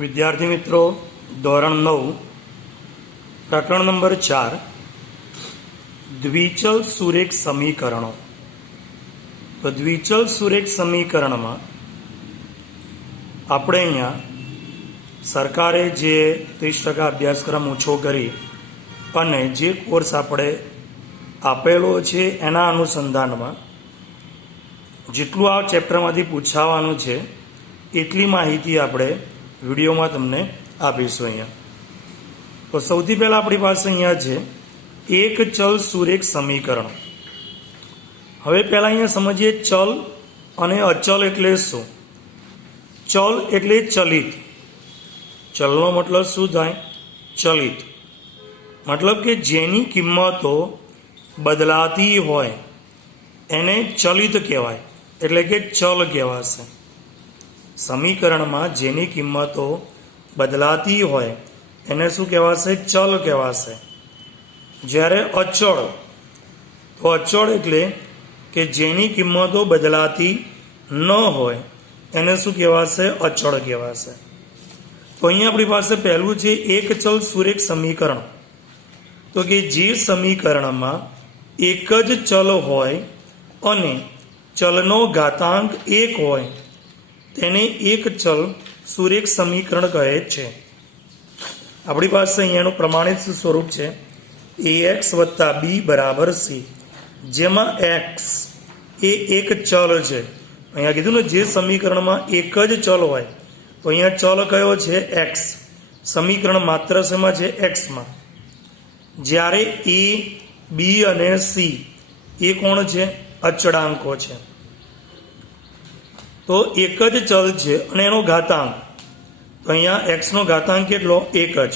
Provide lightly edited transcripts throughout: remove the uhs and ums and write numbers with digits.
વિદ્યાર્થી મિત્રો, ધોરણ 9 પ્રકરણ નંબર 4 દ્વિચલ સુરેખ સમીકરણો. તો દ્વિચલ સુરેખ સમીકરણમાં આપણે અહીંયા સરકારે જે 30% અભ્યાસક્રમ ઓછો કરી અને જે કોર્સ આપણે આપેલો છે એના અનુસંધાનમાં જેટલું આ ચેપ્ટરમાંથી પૂછાવાનું છે એટલી માહિતી આપણે વિડીયોમાં તમને આપીશું. અહીંયા તો સૌથી પહેલાં આપણી પાસે અહીંયા છે એક ચલ સુરેખ સમીકરણ. હવે પહેલાં અહીંયા સમજીએ ચલ અને અચલ એટલે શું. ચલ એટલે ચલિત. ચલનો મતલબ શું થાય? ચલિત. મતલબ કે જેની કિંમતો બદલાતી હોય એને ચલિત કહેવાય, એટલે કે ચલ કહેવાશે. સમીકરણમાં જેની કિંમતો બદલાતી હોય એને શું કહેવાશે? ચલ કહેવાશે. જ્યારે અચળ, તો અચળ એટલે કે જેની કિંમતો બદલાતી ન હોય એને શું કહેવાશે? અચળ કહેવાશે. તો અહીંયા આપણી પાસે પહેલું છે એક ચલ સુરેખ સમીકરણ. તો કે જે સમીકરણમાં એક જ ચલ હોય અને ચલનો ઘાતાંક 1 હોય તેને એક ચલ સુરેખ સમીકરણ કહે છે. આપણી પાસે અહીંયાનું પ્રમાણિત સ્વરૂપ છે ax વત્તા b બરાબર c, જેમાં x એ એક ચલ છે. અહીંયા કીધું ને જે સમીકરણમાં એક જ ચલ હોય, તો અહીંયા ચલ કયો છે? x. સમીકરણ માત્ર શેમાં છે? x માં. જ્યારે a, b અને c એ કોણ છે? અચળાંકો છે. તો એક જ ચલ છે અને એનો ઘાતાંક, તો અહીંયા x નો ઘાતાંક કેટલો? 1 જ.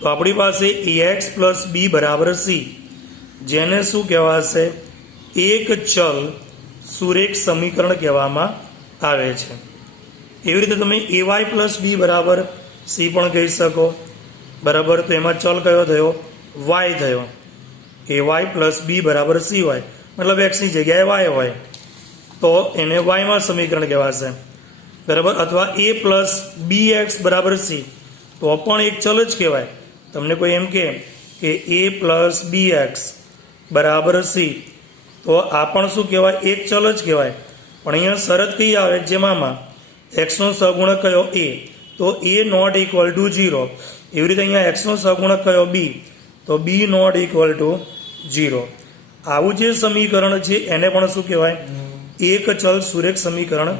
તો આપણી પાસે ax પ્લસ b બરાબર c, જેને શું કહેવાશે? એક ચલ સુરેખ સમીકરણ કહેવામાં આવે છે. એવી રીતે તમે ay પ્લસ b બરાબર c પણ કહી શકો. બરાબર. તો એમાં ચલ કયો થયો? y થયો. ay પ્લસ b બરાબર c હોય, મતલબ x ની જગ્યાએ y હોય, તો એને y માં સમીકરણ કહેવાશે. બરાબર. અથવા a પ્લસ bx બરાબર c, તો પણ એક ચલ જ કહેવાય. તમને કોઈ એમ કે a પ્લસ bx બરાબર c, તો આ પણ શું કહેવાય? એક ચલ જ કહેવાય. પણ અહીંયા શરત કઈ આવે? જેમાં x નો સહગુણક કયો? a, તો a નોટ ઇક્વલ ટુ 0. એવી રીતે અહીંયા x નો સહગુણક કયો? b, તો b નોટ ઇક્વલ ટુ 0. આવું જે સમીકરણ છે એને પણ શું કહેવાય? એક ચલ સુરેખ સમીકરણ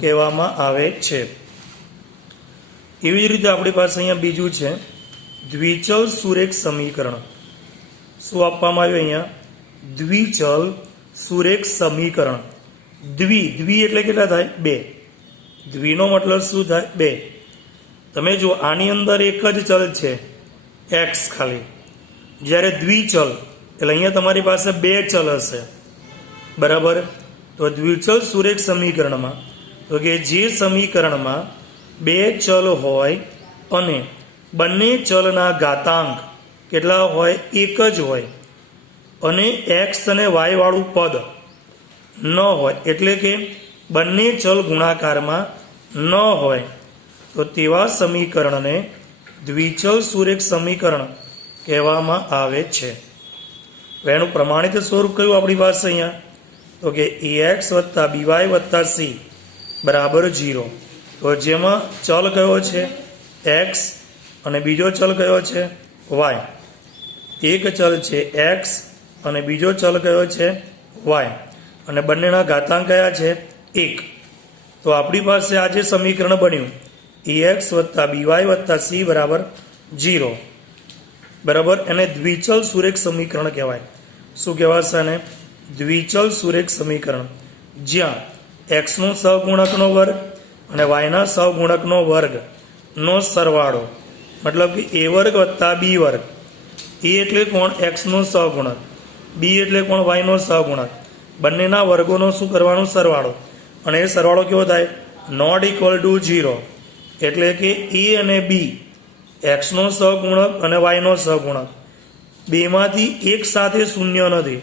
કહેવામાં આવે છે. એવી જ રીતે આપણી પાસે અહીંયા બીજું છે દ્વિચલ સુરેખ સમીકરણ. શું આપવામાં આવ્યું અહીંયા? દ્વિચલ સુરેખ સમીકરણ. દ્વિ એટલે કેટલા થાય? 2. દ્વિનો મતલબ શું થાય? 2. તમે જો આની અંદર એક જ ચલ છે x ખાલી, જ્યારે દ્વિચલ એટલે અહીંયા તમારી પાસે 2 ચલ હશે. બરાબર. તો દ્વિચલ સુરેખ સમીકરણમાં, તો કે જે સમીકરણમાં 2 ચલ હોય અને બંને ચલના ઘાતાંક કેટલા હોય? એક જ હોય, અને x અને y વાળું પદ ન હોય, એટલે કે બંને ચલ ગુણાકારમાં ન હોય, તો તેવા સમીકરણને દ્વિચલ સુરેખ સમીકરણ કહેવામાં આવે છે. એનું પ્રમાણિત સ્વરૂપ કયું આપણી પાસે અહીંયા? તો કે ax વત્તા by વત્તા c બરાબર 0. તો જેમાં ચલ કયો છે? x અને બીજો ચલ કયો છે? y. એક ચલ છે x અને બીજો ચલ કયો છે? y. અને બંનેના ઘાતાંક કયા છે? 1. તો આપણી પાસે આ જે સમીકરણ બન્યું ax વત્તા by વત્તા c બરાબર 0. બરાબર. એને દ્વિચલ સુરેખ સમીકરણ કહેવાય. શું કહેવાશે? અને દ્વિચલ સુરેખ સમીકરણ, જ્યાં x નો સહગુણકનો વર્ગ અને y ના સહગુણકનો વર્ગ નો સરવાળો, મતલબ કે a વર્ગ વત્તા b વર્ગ. a એટલે કોણ? x નો સહગુણક. b એટલે કોણ? y નો સહગુણક. બંનેના વર્ગોનો શું કરવાનો? સરવાળો. અને એ સરવાળો કેવો થાય? Not equal to 0. એટલે કે a અને b, x નો સહગુણક અને y નો સહગુણક, બેમાંથી એક સાથે શૂન્ય નથી.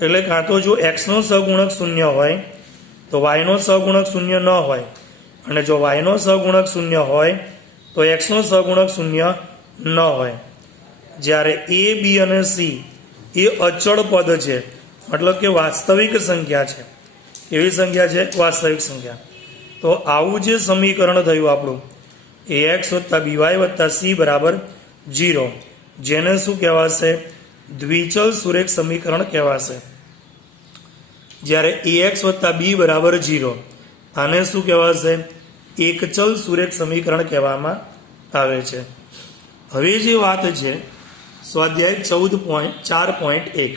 એટલે કાં તો જો x નો સહગુણક 0 હોય તો y નો સહગુણક 0 ન હોય, અને જો y નો સહગુણક 0 હોય તો એક્સનો સહગુણક શૂન્ય ન હોય. જ્યારે એ બી અને સી એ અચળ પદ છે, મતલબ કે વાસ્તવિક સંખ્યા છે. એવી સંખ્યા છે વાસ્તવિક સંખ્યા. તો આવું જે સમીકરણ થયું આપણું એ એક્સ વત્તા બીવાય વત્તા સી બરાબર 0, જેને શું કહેવાશે? દ્વિચલ સુરેખ સમીકરણ કહેવાશે. જ્યારે એ એક્સ વત્તા બી બરાબર 0, આને શું કહેવાશે? એકચલ સુરેખ સમીકરણ કહેવામાં આવે છે. હવે જે વાત છે સ્વાધ્યાય 4.1,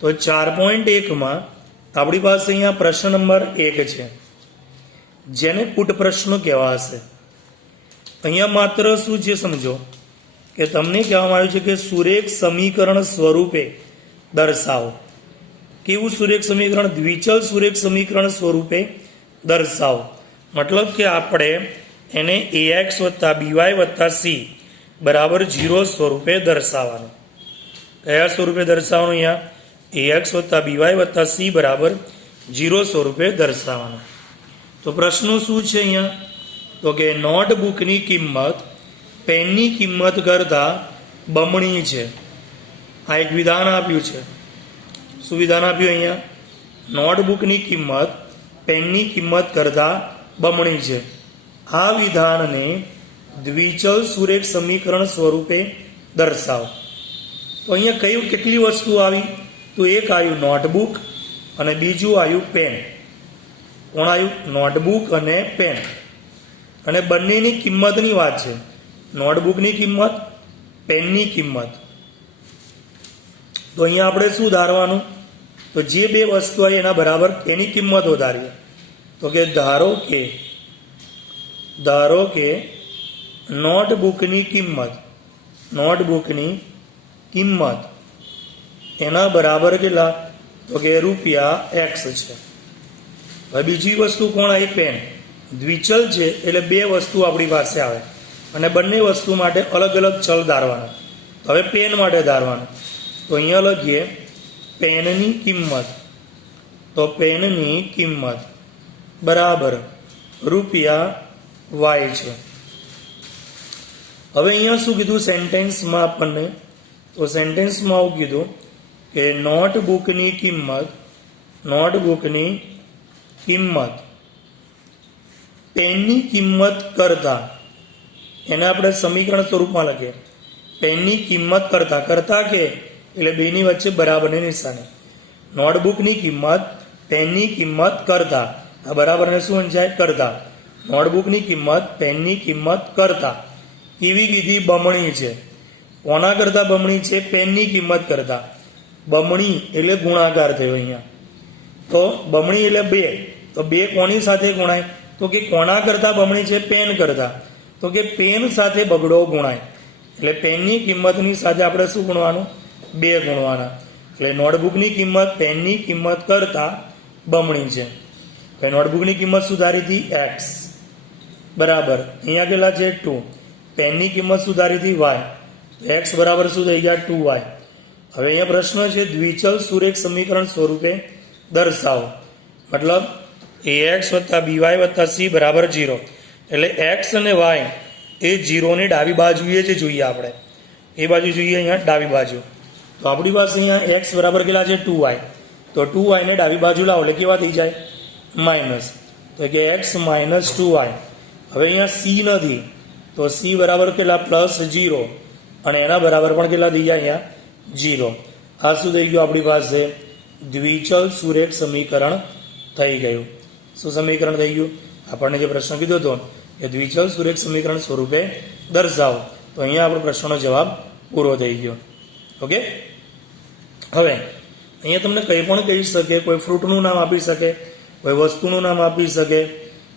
તો 4.1માં આપણી પાસે અહીંયા પ્રશ્ન નંબર 1 છે, જેને કૂટ પ્રશ્ન કહેવાશે. અહીંયા માત્ર શું છે સમજો કે તમને કહેવામાં આવ્યું છે કે સુરેખ સમીકરણ સ્વરૂપે દર્શાવો. કેવું સુરેખ સમીકરણ? દ્વિચલ સુરેખ સમીકરણ સ્વરૂપે દર્શાવો. મતલબ કે આપણે એને એ એક્સ વત્તા બીવાય વત્તા સી બરાબર 0 સ્વરૂપે દર્શાવવાનું. કયા સ્વરૂપે દર્શાવવાનું? અહીંયા એ એક્સ વત્તા બીવાય વત્તા સી બરાબર 0 સ્વરૂપે દર્શાવવાનું. તો પ્રશ્નો શું છે અહીંયા? તો કે નોટબુકની કિંમત પેનની કિંમત કરતાં બમણી છે. આ એક વિધાન આપ્યું છે. શું વિધાન આપ્યું અહીંયા? નોટબુકની કિંમત પેનની કિંમત કરતાં બમણી છે. આ વિધાનને દ્વિચલ સુરેખ સમીકરણ સ્વરૂપે દર્શાવો. તો અહીંયા કેટલી વસ્તુ આવી? તો એક આવ્યું નોટબુક અને બીજું આવ્યું પેન. કોણ આવ્યું? નોટબુક અને પેન. અને બંનેની કિંમતની વાત છે. નોટબુકની કિંમત, પેનની કિંમત. તો અહીંયા આપણે શું ધારવાનું? તો જે બે વસ્તુ આવી એના બરાબર એની કિંમતો ધારીએ. તો કે ધારો કે નોટબુકની કિંમત એના બરાબર કેટલા? તો કે ₹X છે. હવે બીજી વસ્તુ કોણ આવી? પેન. દ્વિચલ છે એટલે બે વસ્તુ આપણી પાસે આવે અને બંને વસ્તુ માટે અલગ અલગ ચલ ધારવાના. હવે પેન માટે ધારવાનું. તો અહીંયા લખીએ પેનની કિંમત. તો પેનની કિંમત બરાબર ₹Y છે. હવે અહીંયા શું કીધું સેન્ટેન્સમાં આપણને? તો સેન્ટેન્સમાં આવું કીધું કે નોટબુકની કિંમત પેનની કિંમત કરતા, એને આપણે સમીકરણ સ્વરૂપમાં લખીએ. પેનની કિંમત કરતા કે એટલે બેની વચ્ચે બરાબરની નિશાની. નોટબુકની કિંમત પેનની કિંમત કરતા, આ બરાબરને શું વંચાય? કરતા. નોટબુકની કિંમત પેનની કિંમત કરતા કેવી કીધી? બમણી છે. કોના કરતા બમણી છે? પેનની કિંમત કરતા. બમણી એટલે ગુણાકાર થયો અહીંયા. તો બમણી એટલે 2. તો 2 કોની સાથે ગુણાય? તો કે કોના કરતા બમણી છે? પેન કરતા. તો કે પેન સાથે બગડો ગુણાય. એટલે પેનની કિંમતની સાથે આપણે શું ગુણવાનું? 2 ગુણવાના. એટલે નોટબુકની કિંમત પેનની કિંમત કરતા બમણી છે. તો નોટબુકની કિંમત સુધારી હતી x બરાબર અહીંયા કેટલા છે? 2. પેનની કિંમત સુધારી હતી y. x બરાબર શું થઈ ગયા? 2y. હવે અહીંયા પ્રશ્ન છે દ્વિચલ સુરેખ સમીકરણ સ્વરૂપે દર્શાવો. મતલબ ax વત્તા by વત્તા c બરાબર 0. એટલે x અને y એ 0 ની ડાબી બાજુએ જ જોઈએ. આપણે એ બાજુ જોઈએ અહીંયા ડાબી બાજુ. તો આપણી પાસે અહીંયા x બરાબર કેટલા છે? 2y. તો 2y ને ડાબી બાજુ લાવો એટલે કેવા થઈ જાય? માઇનસ. તો કે x માઇનસ 2y. હવે અહીંયા c નથી તો c બરાબર કેટલા? +0. અને એના બરાબર પણ કેટલા થઈ જાય? અહીંયા 0. આ શું થઈ ગયું? આપણી પાસે દ્વિચલ સુરેખ સમીકરણ થઈ ગયું. શું સમીકરણ થઈ ગયું? આપણને જે પ્રશ્ન કીધો હતો કે દ્વિચલ સુરેખ સમીકરણ સ્વરૂપે દર્શાવો. તો અહીંયા આપણો પ્રશ્નનો જવાબ પૂરો થઈ ગયો. ઓકે. હવે અહીંયા તમને કંઈ પણ કહી શકે, કોઈ ફ્રૂટનું નામ આપી શકે, કોઈ વસ્તુનું નામ આપી શકે,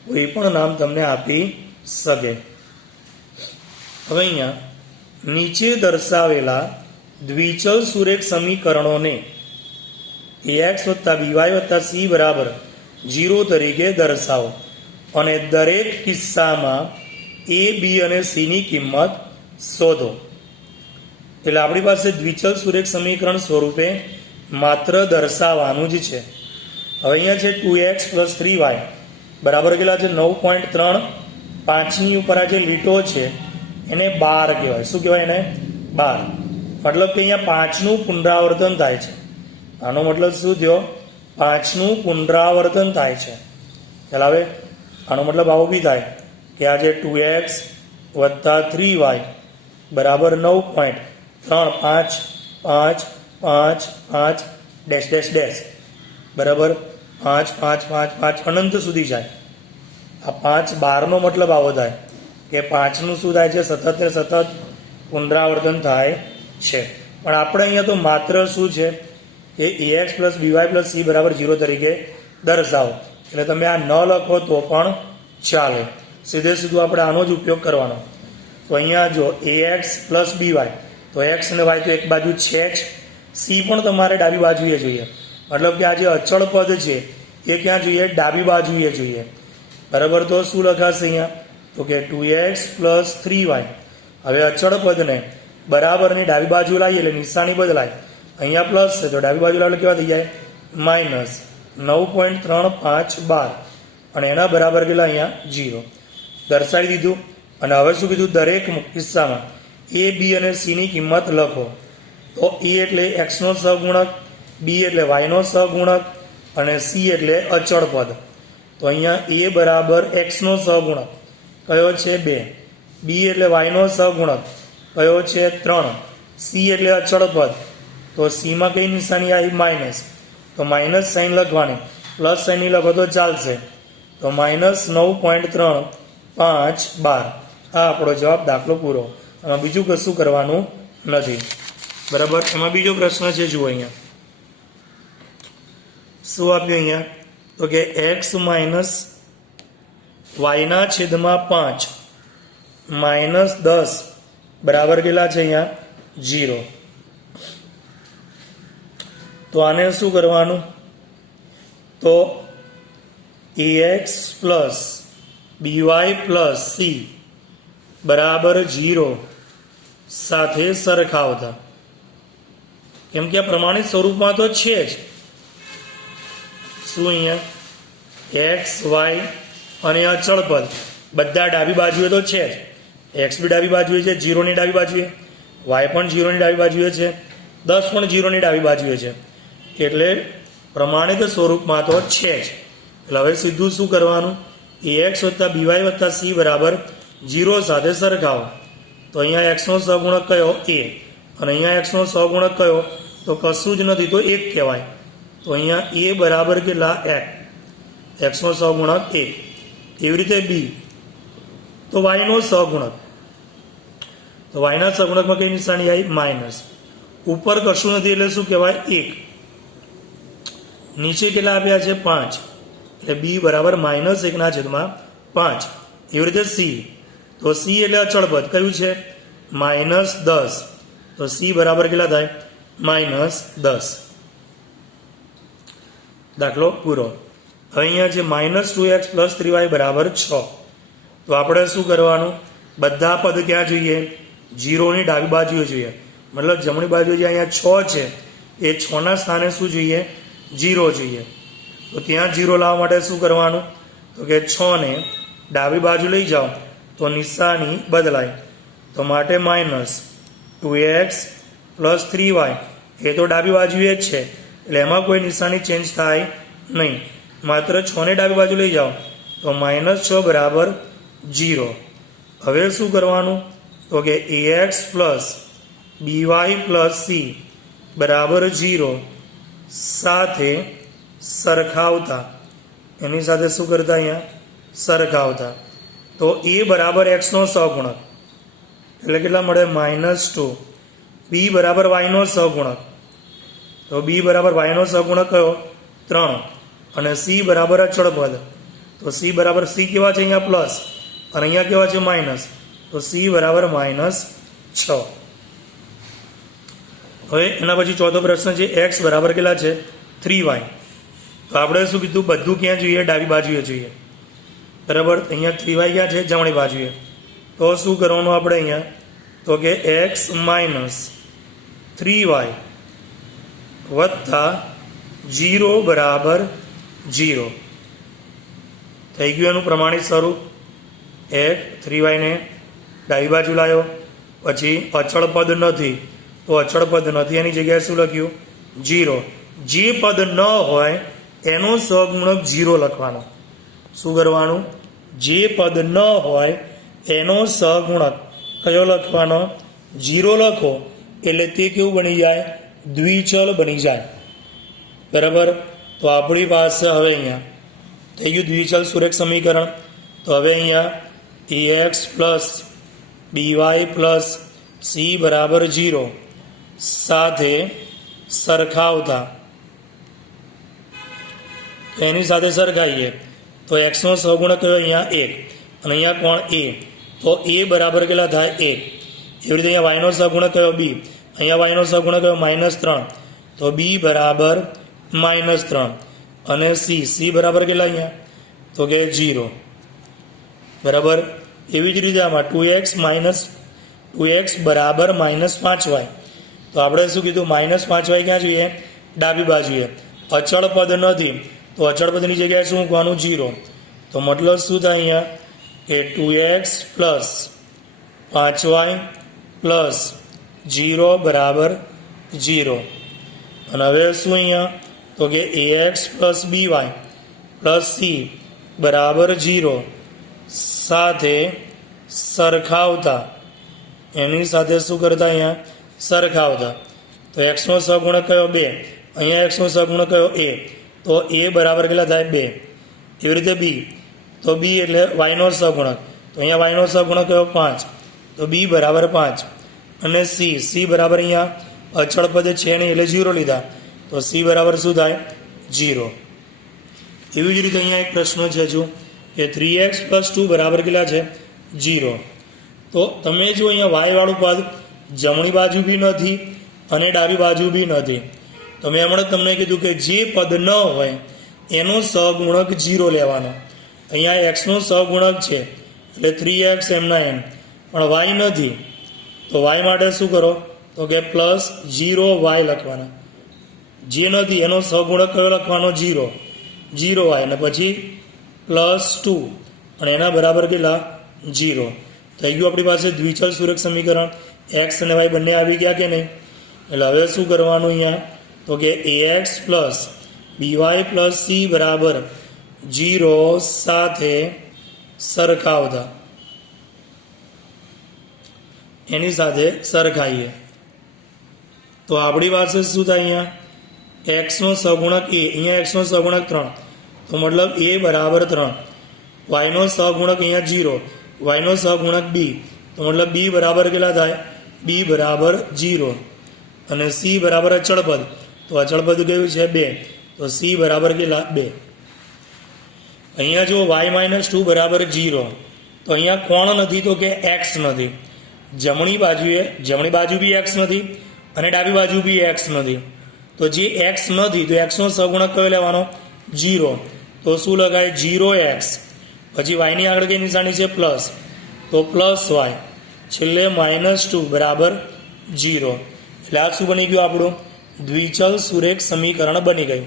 કોઈ પણ નામ તમને આપી શકે. હવે અહીંયા નીચે દર્શાવેલા દ્વિચલ સુરેખ સમીકરણોને ax વત્તા by વત્તા c બરાબર 0 તરીકે દર્શાવો અને દરેક કિસ્સામાં a, b અને c ની કિંમત શોધો. એટલે આપણી પાસે દ્વિચલ સુરેખ સમીકરણ સ્વરૂપે માત્ર દર્શાવવાનું જ છે. હવે અહીંયા છે 2x + 3y બરાબર કેટલા છે? 9.3 5ની ઉપર આ જે લીટો છે એને બાર કહેવાય. શું કહેવાય એને? બાર. મતલબ કે અહીંયા 5નું પુનરાવર્તન થાય છે. આનો મતલબ શું થયો? 5નું પુનરાવર્તન થાય છે. ખ્યાલ આવે? આનો મતલબ આવો બી થાય કે આ જે 2x વત્તા 3y બરાબર 9.35555 ડેશ ડેશ ડેશ બરાબર 5 5 5 5 અનંત સુધી જાય. આ 5 12નો મતલબ આવો થાય કે 5નું શું થાય છે? સતત ને સતત પુનરાવર્તન થાય છે. પણ આપણે અહીંયા તો માત્ર શું છે કે ax plus by plus c બરાબર 0 તરીકે દર્શાવો. એટલે તમે આ ન લખો તો પણ ચાલે. સીધે સીધું આપણે આનો જ ઉપયોગ કરવાનો. તો અહીંયા જો ax પ્લસ by, તો x અને y તો એક બાજુ છે જ. c પણ તમારે ડાબી બાજુએ જોઈએ. મતલબ કે આ જે અચળ પદ છે એ ક્યાં જોઈએ? ડાબી બાજુએ જોઈએ. બરાબર. તો શું લખાશે અહીંયા? તો કે 2x પ્લસ 3y. હવે અચળ પદને બરાબરની ડાબી બાજુ લાવીએ એટલે નિશાની બદલાય. અહીંયા પ્લસ છે તો ડાબી બાજુ લાવે કેવા થઈ જાય? માઇનસ 9.3512 અને એના બરાબર કેટલા? અહીંયા 0 દર્શાવી દીધું. અને હવે શું કીધું? દરેક કિસ્સામાં a b અને c ની કિંમત લખો. તો a એટલે x નો સહગુણક, b એટલે y નો સહગુણક અને c એટલે અચળ પદ. તો અહીંયા a બરાબર x નો સહગુણક કયો છે? 2. b એટલે y નો સહગુણક કયો છે? 3. c એટલે અચળ પદ. તો c માં કઈ નિશાની આવી? માઇનસ. તો માઇનસ સાઇન લખવાની, પ્લસ સાઇન લખો તો ચાલશે. તો માઇનસ 9.3512 આ આપણો જવાબ. દાખલો પૂરો. આમાં બીજું કશું કરવાનું નથી. બરાબર. એમાં બીજો પ્રશ્ન છે, જુઓ અહીંયા શું આપ્યું અહીંયા? તો કે x માઇનસ વાયના છેદમાં 5 માઇનસ 10 બરાબર કેટલા છે? અહીંયા 0. તો આને શું કરવાનું? તો ax plus by plus c બરાબર 0 સાથે સરખાવતા. કેમ કે આ પ્રમાણિત સ્વરૂપમાં તો છે જ. શું અહીંયા? x y અને અચળ પદ બધા ડાબી બાજુએ તો છે જ. x બી ડાબી બાજુએ છે, 0 ની ડાબી બાજુએ. y પણ 0 ની ડાબી બાજુએ છે, 10 પણ 0 ની ડાબી બાજુએ છે. એટલે પ્રમાણિત સ્વરૂપમાં તો છે જ. એટલે હવે સીધું શું કરવાનું? ax વત્તા by વત્તા c બરાબર 0 સાથે સરખાવો. તો અહીંયા x નો સહગુણક કયો? a. અને અહીંયા x નો સહગુણક કયો? તો કશું જ નથી, તો 1 કહેવાય. તો અહીંયા a બરાબર કેટલા? 1. x નો સહગુણક 1. એવી રીતે b. તો y નો સહગુણક. તો y ના સહગુણકમાં કઈ નિશાની આવી? માઇનસ. ઉપર કશું નથી એટલે શું કહેવાય? 1. નીચે કેટલા આપ્યા છે? 5. એટલે b બરાબર માઇનસ 1/5. એવી રીતે c. તો c એટલે અચળ પદ કયું છે? માઇનસ 10. તો c બરાબર કેટલા થાય? માઇનસ 10. દાખલો પૂરો. હવે અહીંયા છે માઇનસ 2x પ્લસ 3y બરાબર 6. તો આપણે શું કરવાનું? બધા પદ ક્યાં જોઈએ? 0 ની ડાબી બાજુએ જોઈએ. મતલબ જમણી બાજુ જે અહીંયા 6 છે એ 6 ના સ્થાને શું જોઈએ? 0 જોઈએ. તો ત્યાં 0 લાવવા માટે શું કરવાનું? તો કે 6 ને ડાબી બાજુ લઈ જાઓ તો નિશાની બદલાય. તો માટે માઇનસ 2x પ્લસ 3y એ તો ડાબી બાજુએ જ છે એટલે એમાં કોઈ નિશાની ચેન્જ થાય નહીં. માત્ર 6 ને ડાબી બાજુ લઈ જાઓ તો માઇનસ 6 બરાબર 0. હવે શું કરવાનું? તો કે ax plus by plus c બરાબર 0 સાથે સરખાવતા. એની સાથે શું કરતા? અહીંયા સરખાવતા. તો a બરાબર x નો સહગુણક એટલે કેટલા મળે? -2. b બરાબર y નો સહગુણક. તો b બરાબર y નો સહગુણક કયો? 3. અને c બરાબર અચળ પદ. તો c બરાબર c કેવા છે? અહીંયા પ્લસ અને અહીંયા કેવા છે? માઇનસ. તો c બરાબર -6. હવે એના પછી ચોથો પ્રશ્ન છે x બરાબર કેટલા છે? 3y. તો આપણે શું કીધું? બધું ક્યાં જોઈએ? ડાબી બાજુએ જોઈએ. બરાબર. અહીંયા 3y ક્યાં છે? જમણી બાજુએ. તો શું કરવાનું આપણે અહીંયા? તો કે x માઇનસ 3y વત્તા 0 બરાબર 0 થઈ ગયું એનું પ્રમાણિત સ્વરૂપ. એક 3y ને ડાબી બાજુ લાવ્યો, પછી અચળ પદ નથી તો અચળ પદ નથી એની જગ્યાએ શું લખ્યું 0. જે પદ ન હોય એનો સહગુણક 0 લખવાનો. શું કરવાનું? જે પદ ન હોય એનો સહગુણક કયો લખવાનો? 0 લખો એટલે તે કેવું બની જાય? દ્વિચલ બની જાય. બરાબર. તો આપણી પાસે હવે અહીંયા થઈ ગયું દ્વિચલ સુરેખ સમીકરણ. તો હવે અહીંયા ax plus by plus c બરાબર 0 સાથે સરખાવતા એની સાથે સરખાઈએ તો એક્સનો સહગુણક કયો? અહીંયા 1 અને અહીંયા કોણ? a. તો a બરાબર કેટલા થાય? 1. એવી રીતે અહીંયા વાયનો સહગુણક કયો? b. અહીંયા વાયનો સહગુણક કયો? -3. તો b બરાબર -3 અને c બરાબર કેટલા અહીંયા? તો કે 0. બરાબર. એવી જ રીતે આમાં 2x બરાબર -5y. તો આપણે શું કીધું? -5y ક્યાં જોઈએ? ડાબી બાજુએ. અચળ પદ નથી તો અચળ પદની જગ્યાએ શું મૂકવાનું? 0. તો મતલબ શું થાય અહીંયા? કે 2x પ્લસ 5y પ્લસ 0 બરાબર 0. અને હવે શું અહીંયા? તો કે ax plus by plus c બરાબર 0 સાથે સરખાવતા એની સાથે શું કરતા? અહીંયા સરખાવતા. તો એક્સનો સહગુણક કયો? 2. અહીંયા એક્સનો સહગુણક કયો? a. તો a બરાબર કેટલા થાય? 2. એવી રીતે b. તો b એટલે વાયનો સહગુણક. તો અહીંયા વાયનો સહગુણક કયો? 5. તો b બરાબર 5 અને c બરાબર અહીંયા અચળ પદ છે નહીં એટલે 0 લીધા. તો c બરાબર શું થાય? 0. એવી જ રીતે અહીંયા એક પ્રશ્ન છે જો કે 3x પ્લસ 2 બરાબર કેટલા છે? 0. તો તમે જો અહીંયા વાયવાળું પદ જમણી બાજુ બી નથી અને ડાબી બાજુ બી નથી. તો મેં હમણાં તમને કીધું કે જે પદ ન હોય એનો સહગુણક 0 લેવાનો. અહીંયા એક્સનો સહગુણક છે એટલે 3x એમના એમ, પણ વાય નથી તો વાય માટે શું કરો? તો કે પ્લસ 0y લખવાના. જે નથી એનો સહગુણક કયો લખવાનો? 0y અને પછી પ્લસ 2 અને એના બરાબર કેટલા? 0. થઈ ગયું આપણી પાસે દ્વિચલ સુરેખ સમીકરણ. એક્સ અને વાય બંને આવી ગયા કે નહીં? એટલે હવે શું કરવાનું અહીંયા? તો કે ax plus by plus c બરાબર 0 સાથે સરખાવતા એની સાથે સરખાઈએ તો આપણી પાસે શું થાય? અહીંયા એક્સનો સહગુણક a, અહીંયા એક્સનો સહગુણક 3 તો મતલબ a બરાબર 3. વાયનો સહગુણક અહીંયા 0, વાયનો સહગુણક b તો મતલબ b બરાબર કેટલા થાય? b બરાબર 0 અને c બરાબર અચળ પદ. તો અચળ પદ કયું છે? 2. તો c બરાબર કેટલા? 2. અહીંયા જો y-2 બરાબર 0 તો અહીંયા કોણ નથી? તો કે x નથી. જમણી બાજુ બી x નથી અને ડાબી બાજુ બી x નથી. તો જે x નથી તો x નો સહગુણક કયો લેવાનો? 0. તો શું લખાય? 0x. પછી y ની આગળ કઈ નિશાની છે? પ્લસ. તો પ્લસ y છેલ્લે -2 બરાબર 0. એટલે આ શું બની ગયું? આપણું દ્વિચલ સુરેખ સમીકરણ બની ગયું.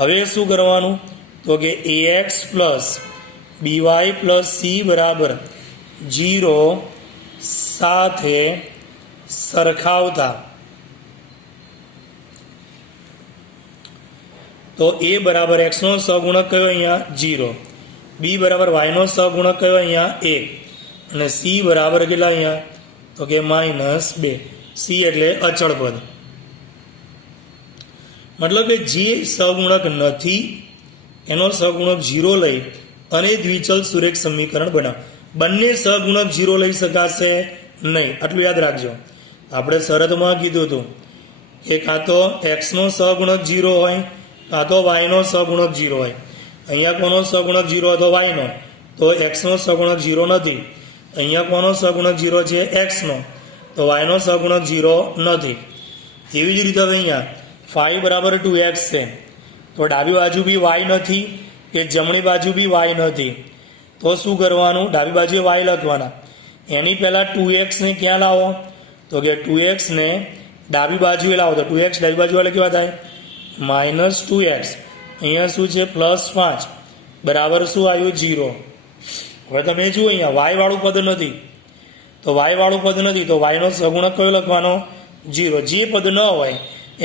હવે શું કરવાનું? તો કે ax plus by plus c બરાબર 0 સાથે સરખાવતા તો a બરાબર x નો સહગુણક કયો? અહીંયા 0. b બરાબર y નો સહગુણક કયો? અહીંયા 1 અને c બરાબર કેટલા? અહીંયા તો કે -2. c એટલે અચળ પદ. મતલબ કે જે સહગુણક નથી એનો સહગુણક 0 લઈ અને દ્વિચલ સુરેખ સમીકરણ બનાવ. બંને સહગુણક 0 લઈ શકાશે નહીં, આટલું યાદ રાખજો. આપણે શરતમાં કીધું હતું કે કાં તો એક્સનો સહગુણક 0 હોય કાં તો વાયનો સહગુણક 0 હોય. અહીંયા કોનો સહગુણક 0 હતો? વાયનો. તો એક્સનો સહગુણક 0 નથી. અહીંયા કોનો સહગુણક 0 છે? એક્સનો. તો વાયનો સહગુણક 0 નથી. એવી જ રીતે હવે અહીંયા 5 બરાબર 2x છે તો ડાબી બાજુ બી y નથી કે જમણી બાજુ બી y નથી. તો શું કરવાનું? ડાબી બાજુએ y લખવાના. એની પહેલાં 2x ને ક્યાં લાવો? તો કે 2x ને ડાબી બાજુએ લાવો. તો 2x ડાબી બાજુ એટલે કેવા થાય? -2x. અહીંયા શું છે? +5 બરાબર શું આવ્યું? 0. હવે તમે જુઓ અહીંયા વાય વાળું પદ નથી, તો વાય વાળું પદ નથી તો વાયનો સહગુણક કયો લખવાનો? 0. જે પદ ન હોય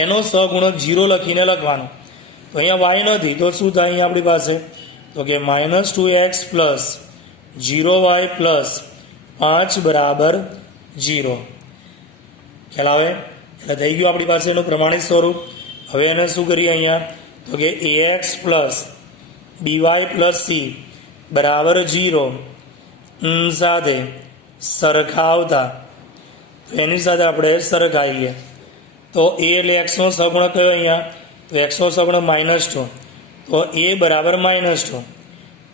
એનો સહગુણક 0 લખીને લખવાનો. તો અહીંયા વાય નથી તો શું થાય અહીંયા આપણી પાસે? તો કે -2x પ્લસ 0y પ્લસ 5 બરાબર 0. ખ્યાલ આવે? એટલે થઈ ગયું આપણી પાસે એનું પ્રમાણિત સ્વરૂપ. હવે એને શું કરીએ અહીંયા? તો કે ax plus by plus c બરાબર 0 સાથે સરખાવતા, તો એની સાથે આપણે સરખાવીએ. તો a એટલે એક્સનો સહગુણક કયો અહીંયા? તો એક્સનો સહગુણક -2, તો a બરાબર -2.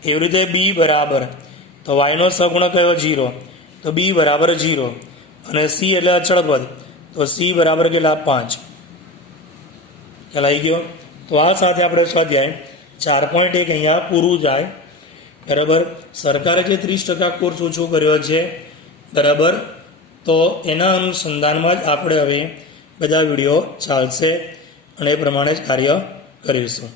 એવી રીતે b બરાબર, તો વાયનો સહગુણક કયો? 0, તો b બરાબર 0. અને c એટલે અચળ પદ, તો c બરાબર કેટલા? 5. ખ્યાલ આવી ગયો? તો આ સાથે આપણે સ્વાધ્યાય 4.1 અહીંયા પૂરું જાય. બરાબર. સરકારે જે 30% કોર્સ ઓછો કર્યો છે, બરાબર, તો એના અનુસંધાનમાં જ આપણે હવે બધા વિડીયો ચાલશે અને એ પ્રમાણે જ કાર્ય કરીશું.